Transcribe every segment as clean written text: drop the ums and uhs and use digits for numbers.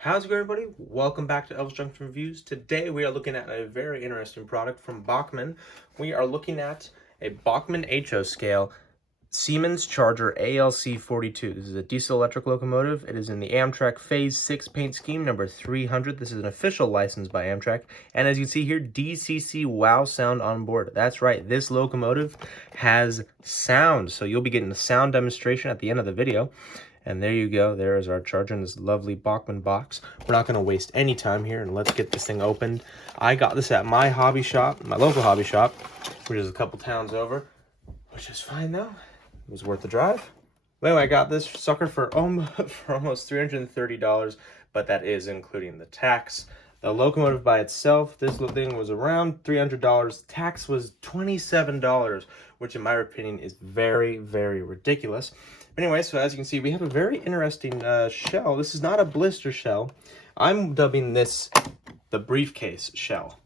How's it going, everybody? Welcome back to Elvis Junction Reviews. Today we are looking at a very interesting product from Bachmann. We are looking at a Bachmann HO scale Siemens Charger ALC-42. This is a diesel electric locomotive. It is in the Amtrak Phase 6 paint scheme, number 300. This is an official license by Amtrak. And as you can see here, DCC wow sound on board. That's right, this locomotive has sound. So you'll be getting a sound demonstration at the end of the video. And there you go. There is our charger in this lovely Bachmann box. We're not going to waste any time here, and let's get this thing opened. I got this at my hobby shop, my local hobby shop, which is a couple towns over, which is fine though. It was worth the drive. Anyway, I got this sucker for almost $330, but that is including the tax. The locomotive by itself, this little thing was around $300. Tax was $27, which in my opinion is very, very ridiculous. Anyway, so as you can see, we have a very interesting shell. This is not a blister shell. I'm dubbing this the briefcase shell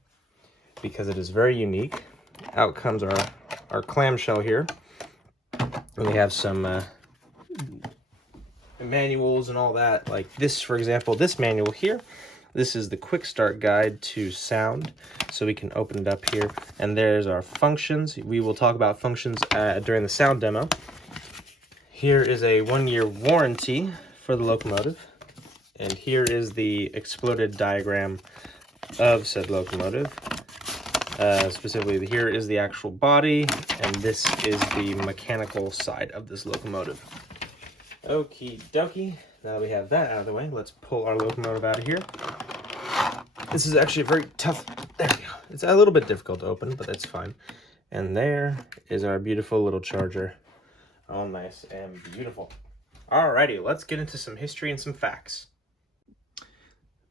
because it is very unique. Out comes our clamshell here. And we have some manuals and all that. Like this, for example, this manual here. This is the quick start guide to sound. So we can open it up here. And there's our functions. We will talk about functions during the sound demo. Here is a 1-year warranty for the locomotive. And here is the exploded diagram of said locomotive. Specifically, here is the actual body, and this is the mechanical side of this locomotive. Okie dokie. Now that we have that out of the way, let's pull our locomotive out of here. This is actually a very tough, there we go. It's a little bit difficult to open, but that's fine. And there is our beautiful little charger. Oh, nice and beautiful. Alrighty, let's get into some history and some facts.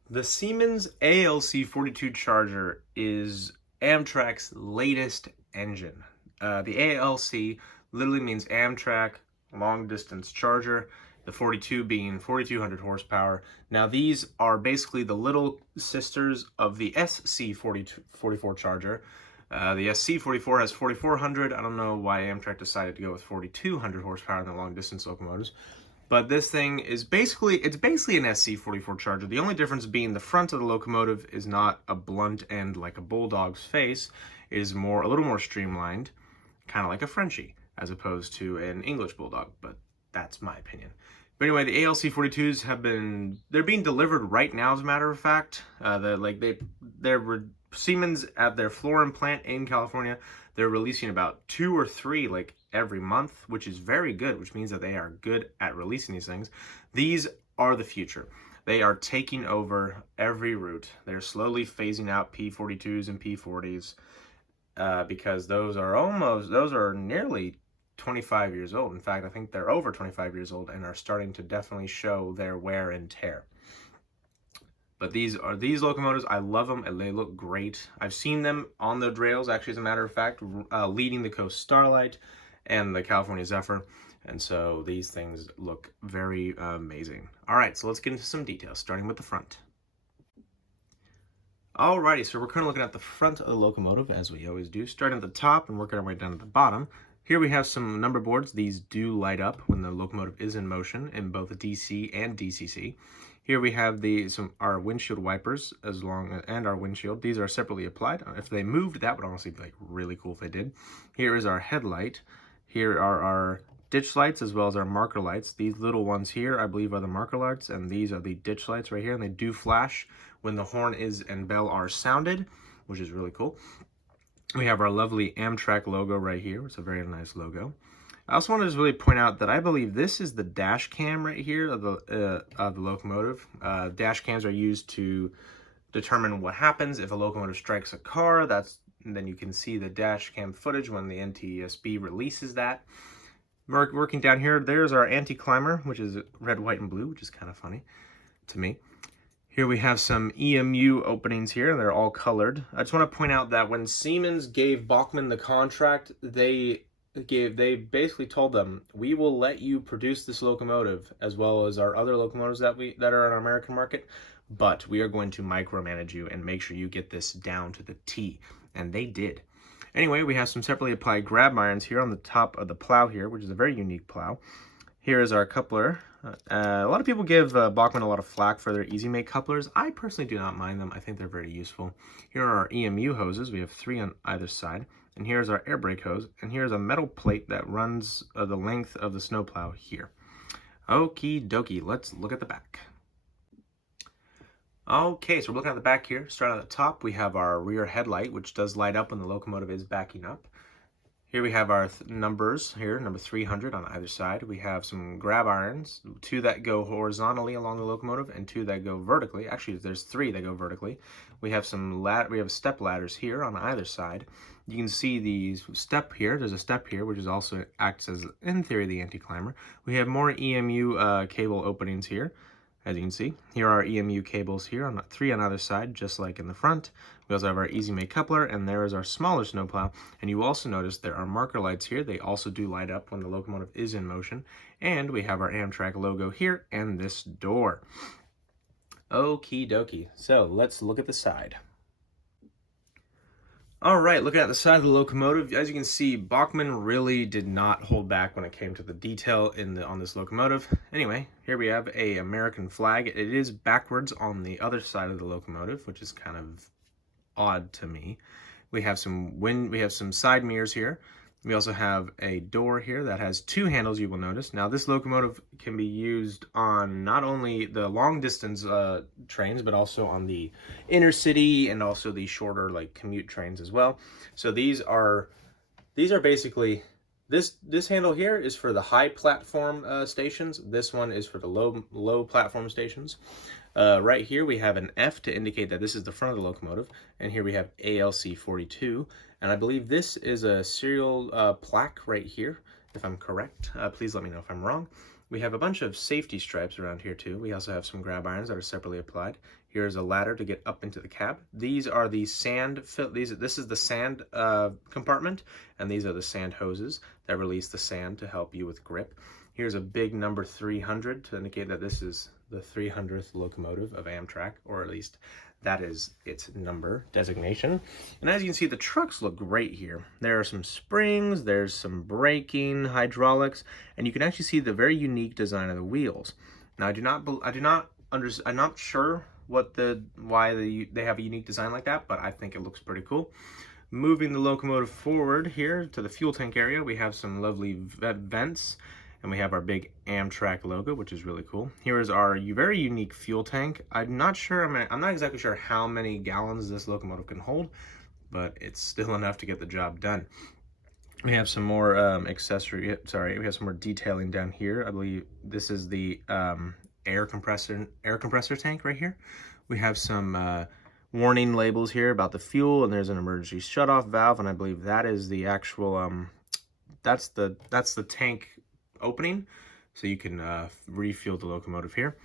The Siemens ALC-42 Charger is Amtrak's latest engine. The ALC literally means Amtrak Long Distance Charger, the 42 being 4,200 horsepower. Now these are basically the little sisters of the SC-44 Charger. The SC-44 has 4,400. I don't know why Amtrak decided to go with 4,200 horsepower in the long distance locomotives. But this thing is basically an SC-44 Charger. The only difference being the front of the locomotive is not a blunt end like a bulldog's face. It is a little more streamlined, kind of like a Frenchie, as opposed to an English bulldog. But that's my opinion. But anyway, the ALC-42s they're being delivered right now, as a matter of fact. Siemens at their Florin plant in California, they're releasing about 2 or 3 like every month, which is very good, which means that they are good at releasing these things. These are the future. They are taking over every route. They're slowly phasing out P42s and P40s because those are nearly 25 years old. In fact, I think they're over 25 years old and are starting to definitely show their wear and tear. But these locomotives, I love them and they look great. I've seen them on the rails, actually, as a matter of fact, leading the Coast Starlight and the California Zephyr. And so these things look very amazing. All right, so let's get into some details, starting with the front. Alrighty, so we're currently looking at the front of the locomotive, as we always do, starting at the top and working our way down to the bottom. Here we have some number boards. These do light up when the locomotive is in motion in both DC and DCC. Here we have our windshield wipers and our windshield. These are separately applied. If they moved, that would honestly be like really cool if they did. Here is our headlight. Here are our ditch lights as well as our marker lights. These little ones here, I believe, are the marker lights, and these are the ditch lights right here, and they do flash when the horn and bell are sounded, which is really cool. We have our lovely Amtrak logo right here. It's a very nice logo. I also want to just really point out that I believe this is the dash cam right here of the locomotive. Dash cams are used to determine what happens if a locomotive strikes a car. Then you can see the dash cam footage when the NTSB releases that. Working down here, there's our anti-climber, which is red, white, and blue, which is kind of funny to me. Here we have some EMU openings here. They're all colored. I just want to point out that when Siemens gave Bachmann the contract, they basically told them, we will let you produce this locomotive as well as our other locomotives that are in our American market, but we are going to micromanage you and make sure you get this down to the T. And they did. Anyway, we have some separately applied grab irons here on the top of the plow here, which is a very unique plow. Here is our coupler A lot of people give Bachmann a lot of flack for their Easy Make couplers. I personally do not mind them. I think they're very useful. Here are our EMU hoses. We have 3 on either side. And here's our air brake hose. And here's a metal plate that runs the length of the snowplow here. Okie dokie, let's look at the back. Okay, so we're looking at the back here. Starting at the top, we have our rear headlight, which does light up when the locomotive is backing up. Here we have our numbers here, number 300 on either side. We have some grab irons, 2 that go horizontally along the locomotive and 2 that go vertically. Actually, there's 3 that go vertically. We have step ladders here on either side. You can see the step here. There's a step here, which is also acts as, in theory, the anti-climber. We have more EMU cable openings here. As you can see, here are EMU cables here, on 3 on either side, just like in the front. We also have our Easy Make coupler, and there is our smaller snowplow. And you also notice there are marker lights here. They also do light up when the locomotive is in motion. And we have our Amtrak logo here and this door. Okie dokie. So let's look at the side. All right, looking at the side of the locomotive, as you can see, Bachmann really did not hold back when it came to the detail on this locomotive. Anyway, here we have a American flag. It is backwards on the other side of the locomotive, which is kind of odd to me. We have some side mirrors here. We also have a door here that has 2 handles, you will notice. Now, this locomotive can be used on not only the long distance trains, but also on the inner city and also the shorter like commute trains as well. So these are basically, this handle here is for the high platform stations. This one is for the low platform stations. Right here we have an F to indicate that this is the front of the locomotive, and here we have ALC-42, and I believe this is a serial plaque right here, if I'm correct. Please let me know if I'm wrong. We have a bunch of safety stripes around here too. We also have some grab irons that are separately applied. Here's a ladder to get up into the cab. These are the sand, this is the sand compartment, and these are the sand hoses that release the sand to help you with grip. Here's a big number 300 to indicate that this is the 300th locomotive of Amtrak, or at least that is its number designation. And as you can see, the trucks look great here. There are some springs, there's some braking, hydraulics, and you can actually see the very unique design of the wheels. Now, I'm not sure why they have a unique design like that, but I think it looks pretty cool. Moving the locomotive forward here to the fuel tank area, we have some lovely vents. And we have our big Amtrak logo, which is really cool. Here is our very unique fuel tank. I'm not exactly sure how many gallons this locomotive can hold, but it's still enough to get the job done. We have some more we have some more detailing down here. I believe this is the air compressor tank right here. We have some warning labels here about the fuel, and there's an emergency shutoff valve, and I believe that is the actual that's the tank opening, so you can refuel the locomotive here.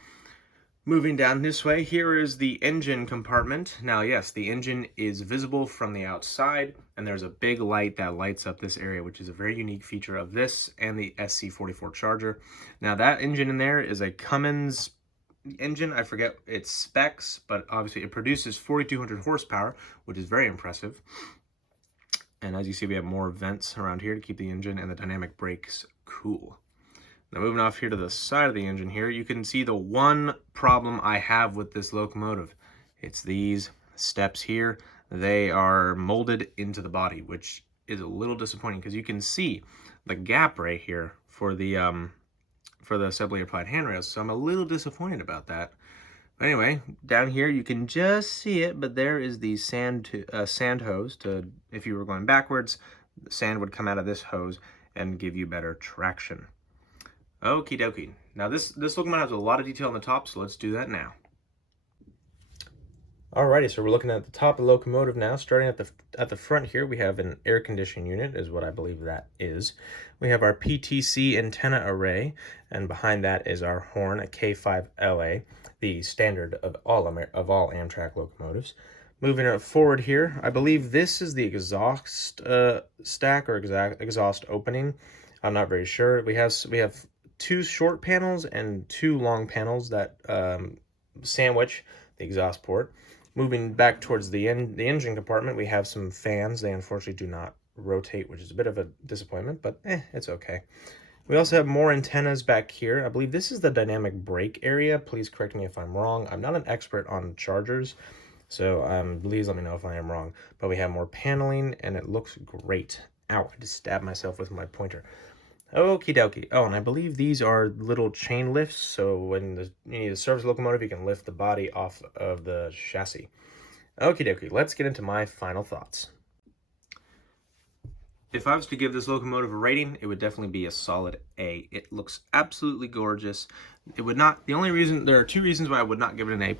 Moving down this way, here is the engine compartment. Now, yes, the engine is visible from the outside, and there's a big light that lights up this area, which is a very unique feature of this and the SC-44 Charger. Now, that engine in there is a Cummins engine. I forget its specs, but obviously it produces 4,200 horsepower, which is very impressive. And as you see, we have more vents around here to keep the engine and the dynamic brakes cool. Now, moving off here to the side of the engine here, you can see the one problem I have with this locomotive. It's these steps here. They are molded into the body, which is a little disappointing because you can see the gap right here for the assembly applied handrails. So I'm a little disappointed about that. But anyway, down here you can just see it, but there is the sand hose to, if you were going backwards, the sand would come out of this hose and give you better traction. Okie dokie. Now this locomotive has a lot of detail on the top, so let's do that now. Alrighty, so we're looking at the top of the locomotive now. Starting at the front here, we have an air conditioning unit, is what I believe that is. We have our PTC antenna array, and behind that is our horn, a K5LA, the standard of all Amtrak locomotives. Moving it forward here, I believe this is the exhaust stack or exhaust opening. I'm not very sure. We have 2 short panels and 2 long panels that sandwich the exhaust port. Moving back towards the engine compartment, we have some fans. They unfortunately do not rotate, which is a bit of a disappointment, but it's okay. We also have more antennas back here. I believe this is the dynamic brake area. Please correct me if I'm wrong. I'm not an expert on chargers, so please let me know if I am wrong. But we have more paneling, and it looks great. Ow, I just stabbed myself with my pointer. Okie dokie. Oh, and I believe these are little chain lifts, so when you need to service a locomotive, you can lift the body off of the chassis. Okie dokie, let's get into my final thoughts. If I was to give this locomotive a rating, it would definitely be a solid A. It looks absolutely gorgeous. It would not, the only reason, there are two reasons why I would not give it an A+.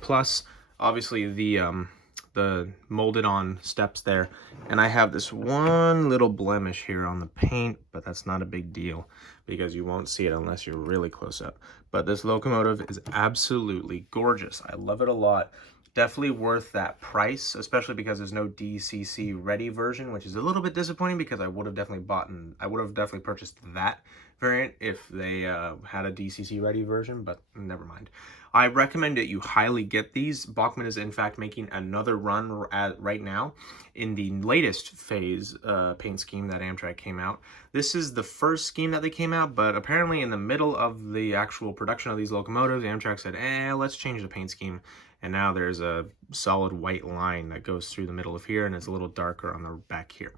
Obviously the molded on steps there, and I have this one little blemish here on the paint, but that's not a big deal because you won't see it unless you're really close up. But this locomotive is absolutely gorgeous. I love it a lot. Definitely worth that price, especially because there's no DCC ready version, which is a little bit disappointing because I would have definitely purchased that variant if they had a DCC ready version, but never mind. I recommend that you highly get these. Bachmann is in fact making another run right now in the latest phase paint scheme that Amtrak came out. This is the first scheme that they came out, but apparently in the middle of the actual production of these locomotives, Amtrak said, let's change the paint scheme. And now there's a solid white line that goes through the middle of here, and it's a little darker on the back here.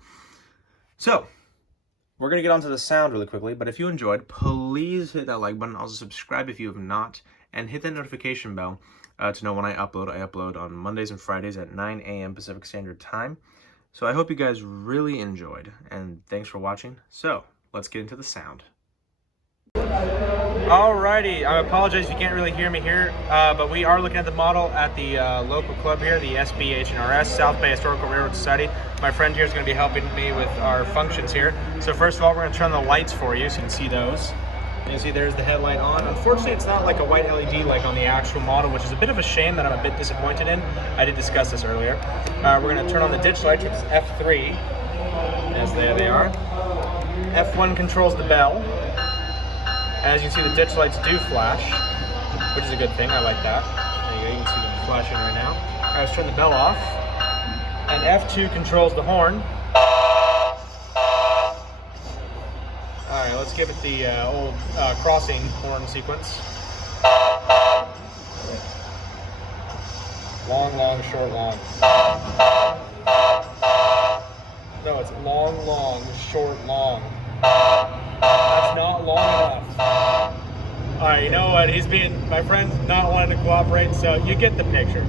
So, we're going to get onto the sound really quickly, but if you enjoyed, please hit that like button. Also subscribe if you have not, and hit that notification bell to know when I upload. I upload on Mondays and Fridays at 9 a.m. Pacific Standard Time. So I hope you guys really enjoyed, and thanks for watching. So, let's get into the sound. Alrighty, I apologize if you can't really hear me here, but we are looking at the model at the local club here, the SBH&RS, South Bay Historical Railroad Society. My friend here is going to be helping me with our functions here. So first of all, we're going to turn the lights for you so you can see those. You can see there's the headlight on. Unfortunately, it's not like a white LED like on the actual model, which is a bit of a shame that I'm a bit disappointed in. I did discuss this earlier. We're going to turn on the ditch lights, which is F3. Yes, there they are. F1 controls the bell. As you can see, the ditch lights do flash, which is a good thing. I like that. There you go. You can see them flashing right now. All right, let's turn the bell off. And F2 controls the horn. All right, let's give it the old crossing horn sequence. Long, long, short, long. No, it's long, long, short, long. That's not long enough. Alright, you know what? My friend's not wanting to cooperate, so you get the picture.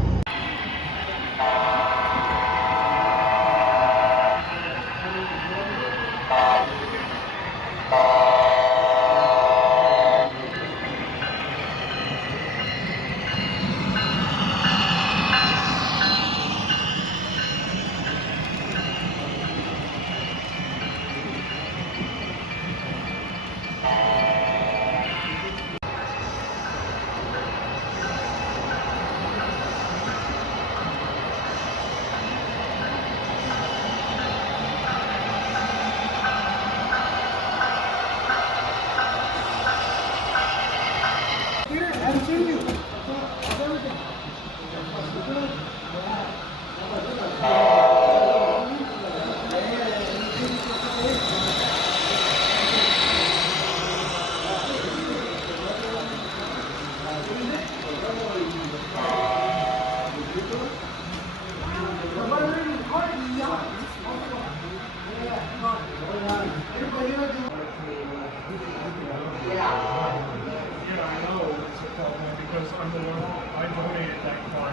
Because I'm the one, I donated that car.